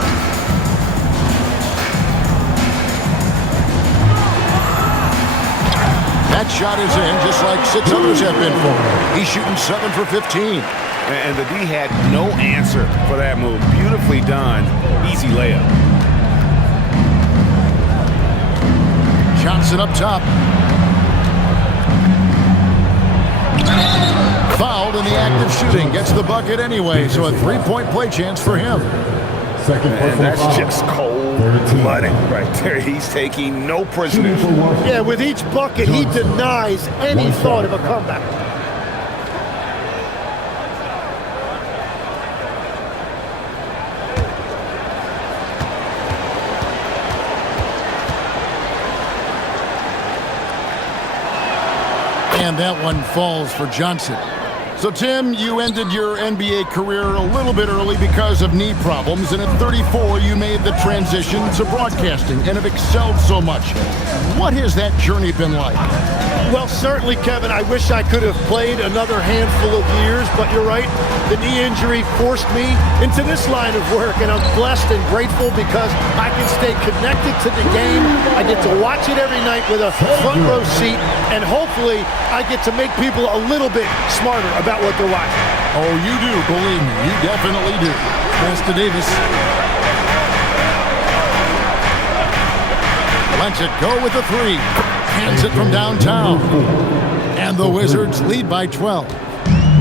That shot is in, just like 6 others have been for him. He's shooting 7 for 15. And the D had no answer for that move. Beautifully done. Easy layup. Johnson up top. Fouled in the act of shooting. Gets the bucket anyway, so a 3-point play chance for him. And that's just cold-blooded right there. He's taking no prisoners. Yeah, with each bucket, he denies any thought of a comeback. And that one falls for Johnson. So, Tim, you ended your NBA career a little bit early because of knee problems, and at 34, you made the transition to broadcasting and have excelled so much. What has that journey been like? Well, certainly, Kevin, I wish I could have played another handful of years, but you're right. The knee injury forced me into this line of work, and I'm blessed and grateful because I can stay connected to the game. I get to watch it every night with a front row seat, and hopefully I get to make people a little bit smarter about what they're watching. Oh, you do, believe me. You definitely do. Pass to Davis. Lets it go with the 3. Hands it from downtown. And the Wizards lead by 12.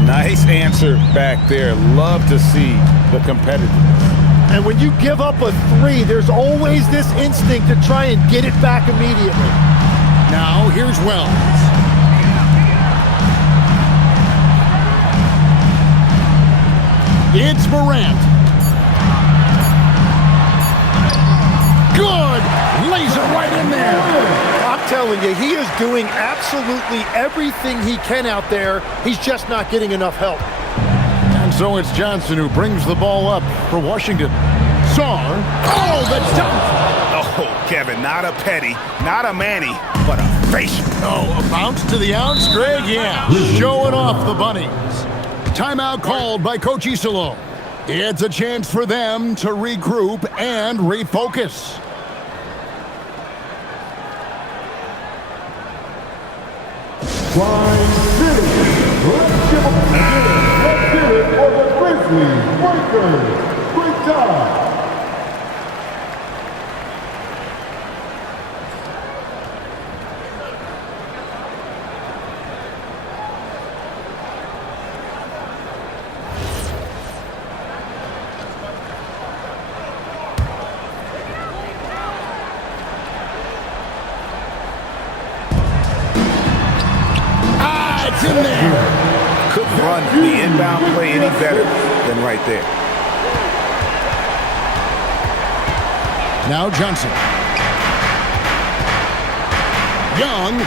Nice answer back there. Love to see the competitiveness. And when you give up a 3, there's always this instinct to try and get it back immediately. Now, here's Wells. It's Morant. Good! Lays it right in there. I'm telling you, he is doing absolutely everything he can out there. He's just not getting enough help. And so it's Johnson who brings the ball up for Washington. Sarr. Oh, the dunk! Oh, Kevin, not a petty, not a Manny, but a facial. Oh, a bounce to the ounce, Greg? Yeah. Showing off the bunnies. Timeout called by Coach Isolo. It's a chance for them to regroup and refocus. Prime City. Let's give them a hand. Let's hear it for the Grizzlies. Breakers. Great job. In there. Couldn't run the inbound play any better than right there. Now Johnson. Young.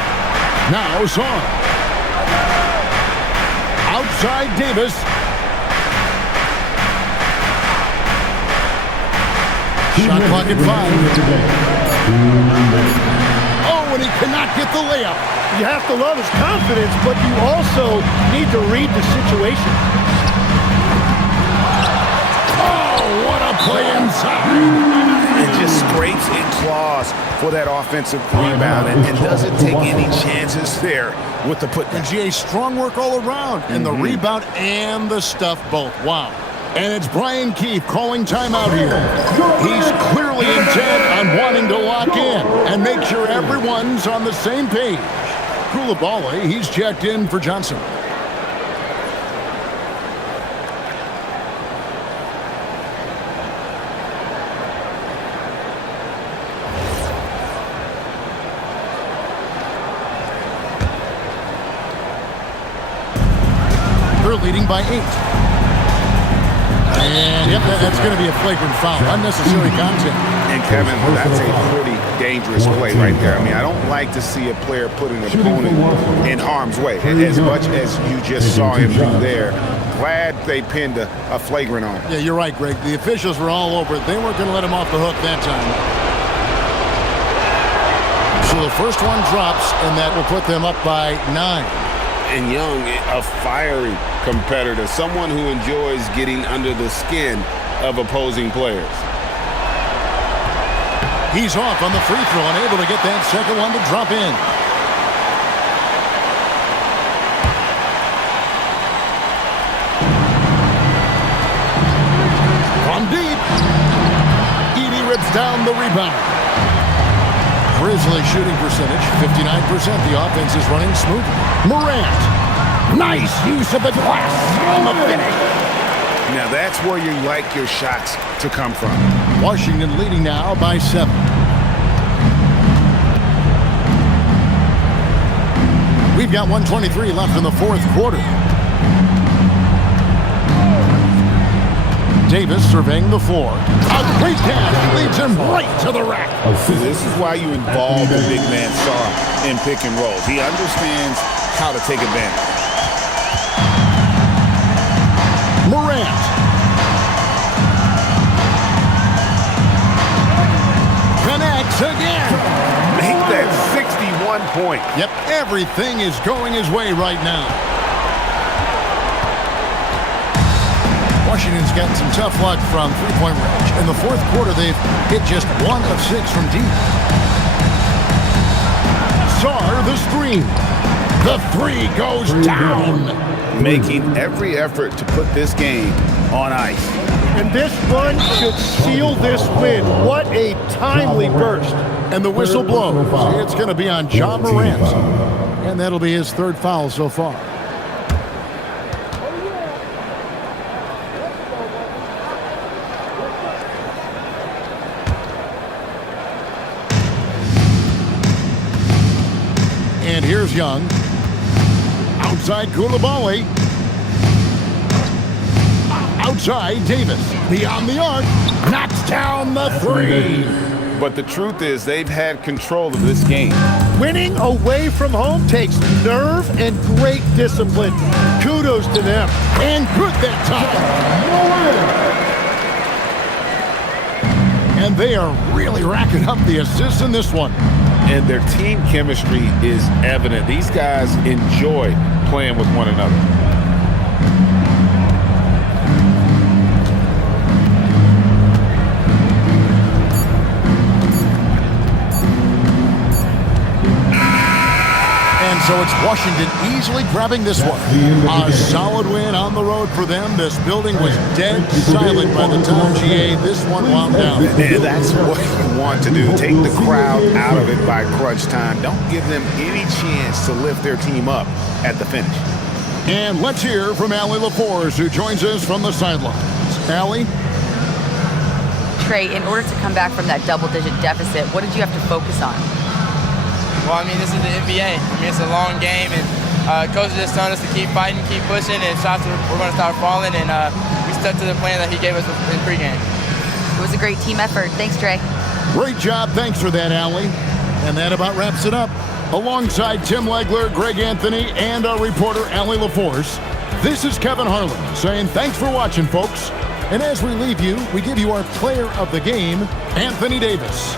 Now Sarr. Outside Davis. Shot clock at 5. Oh, and he cannot get the layup. You have to love his confidence, but you also need to read the situation. Oh, what a play inside. And just scrapes and claws for that offensive rebound and doesn't take any chances there with the putback. And GA, strong work all around. And the rebound and the stuff both. Wow. And it's Brian Keefe calling timeout here. He's clearly intent on wanting to lock in and make sure everyone's on the same page. Koulibaly, he's checked in for Johnson. They're leading by 8. And yep, that's going to be a flagrant foul. Unnecessary contact. And Kevin, that's a pretty dangerous play right there. I mean, I don't like to see a player put an opponent in harm's way. As much as you just saw him do there, glad they pinned a flagrant on him. Yeah, you're right, Greg. The officials were all over it. They weren't going to let him off the hook that time. So the first one drops, and that will put them up by 9. And Young, a fiery competitor, someone who enjoys getting under the skin of opposing players. He's off on the free throw, unable to get that second one to drop in. From deep, Edey rips down the rebound. Grizzlies shooting percentage, 59%. The offense is running smoothly. Morant, nice use of the glass on the finish. Now that's where you like your shots to come from. Washington leading now by 7. We've got 1:23 left in the fourth quarter. Davis surveying the floor. A great pass leads him right to the rack. This is why you involve the big man Sarr in pick and rolls. He understands how to take advantage. Morant. Connects again. Make that 61 point. Yep, everything is going his way right now. Washington's gotten some tough luck from three-point range. In the fourth quarter, they've hit just 1 of 6 from deep. Sarr, the screen. The 3 goes down. Making every effort to put this game on ice. And this run should seal this win. What a timely burst. And the whistle blows. It's going to be on Ja Morant. And that'll be his 3rd foul so far. And here's Young. Outside Koulibaly. Outside Davis. Beyond the arc. Knocks down the 3. But the truth is they've had control of this game. Winning away from home takes nerve and great discipline. Kudos to them. And good that time. And they are really racking up the assists in this one. And their team chemistry is evident. These guys enjoy playing with one another. And so it's Washington easily grabbing this one. A solid win on the road for them. This building was dead silent by the time GA this one wound down. And that's what you want to do. Take the crowd out of it by crunch time. Don't give them any chance to lift their team up at the finish. And let's hear from Allie LaForce, who joins us from the sidelines. Allie? Trey, in order to come back from that double-digit deficit, what did you have to focus on? Well, I mean, this is the NBA. I mean, it's a long game, and coach just telling us to keep fighting, keep pushing, and shots we're going to start falling, and we stuck to the plan that he gave us in pregame. It was a great team effort. Thanks, Trey. Great job. Thanks for that, Allie. And that about wraps it up. Alongside Tim Legler, Greg Anthony, and our reporter, Allie LaForce, this is Kevin Harlan saying thanks for watching, folks. And as we leave you, we give you our player of the game, Anthony Davis.